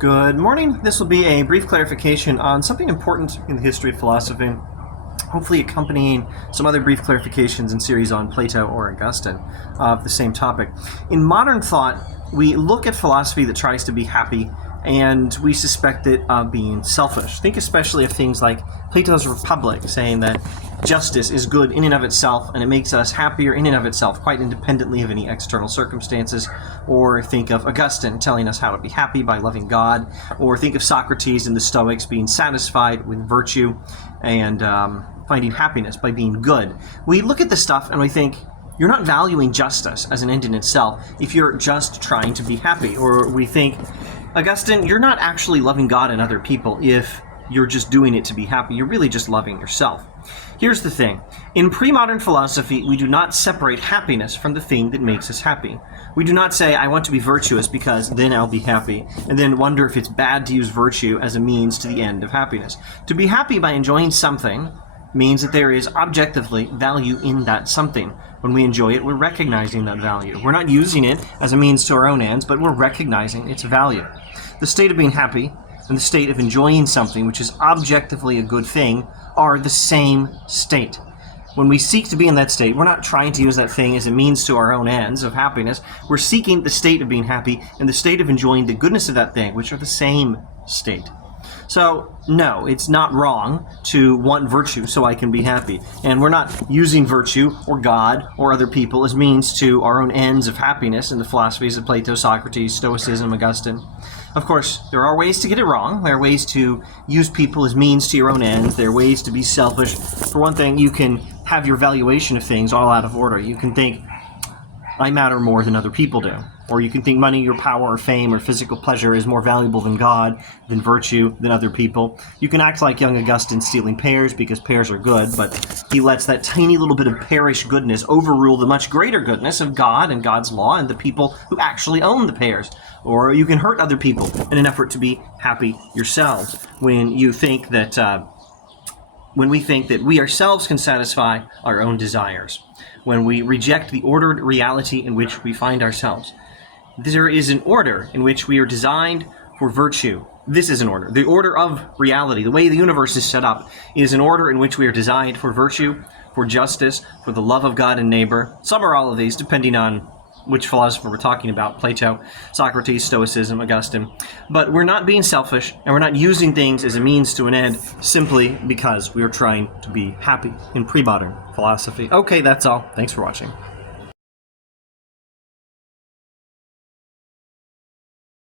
Good morning. This will be a brief clarification on something important in the history of philosophy, hopefully accompanying some other brief clarifications in series on Plato or Augustine of the same topic. In modern thought, we look at philosophy that tries to be happy, and we suspect it of being selfish. Think especially of things like Plato's Republic, saying that justice is good in and of itself, and it makes us happier in and of itself, quite independently of any external circumstances. Or think of Augustine telling us how to be happy by loving God. Or think of Socrates and the Stoics being satisfied with virtue and finding happiness by being good. We look at this stuff and we think, you're not valuing justice as an end in itself if you're just trying to be happy. Or we think, Augustine, you're not actually loving God and other people if you're just doing it to be happy. You're really just loving yourself. Here's the thing. In pre-modern philosophy, we do not separate happiness from the thing that makes us happy. We do not say, I want to be virtuous because then I'll be happy, and then wonder if it's bad to use virtue as a means to the end of happiness. To be happy by enjoying something means that there is objectively value in that something. When we enjoy it, we're recognizing that value. We're not using it as a means to our own ends, but we're recognizing its value. The state of being happy and the state of enjoying something, which is objectively a good thing, are the same state. When we seek to be in that state, we're not trying to use that thing as a means to our own ends of happiness. We're seeking the state of being happy and the state of enjoying the goodness of that thing, which are the same state. So, no, it's not wrong to want virtue so I can be happy. And we're not using virtue or God or other people as means to our own ends of happiness in the philosophies of Plato, Socrates, Stoicism, Augustine. Of course, there are ways to get it wrong. There are ways to use people as means to your own ends. There are ways to be selfish. For one thing, you can have your valuation of things all out of order. You can think, I matter more than other people do. Or you can think money or power or fame or physical pleasure is more valuable than God, than virtue, than other people. You can act like young Augustine stealing pears because pears are good, but he lets that tiny little bit of pearish goodness overrule the much greater goodness of God and God's law and the people who actually own the pears. Or you can hurt other people in an effort to be happy yourselves when you think that when we think that we ourselves can satisfy our own desires, when we reject the ordered reality in which we find ourselves. There is an order in which we are designed for virtue. This is an order. The order of reality, the way the universe is set up, is an order in which we are designed for virtue, for justice, for the love of God and neighbor. Some or all of these, depending on which philosopher we're talking about, Plato, Socrates, Stoicism, Augustine. But we're not being selfish, and we're not using things as a means to an end simply because we are trying to be happy in pre-modern philosophy. Okay, that's all. Thanks for watching.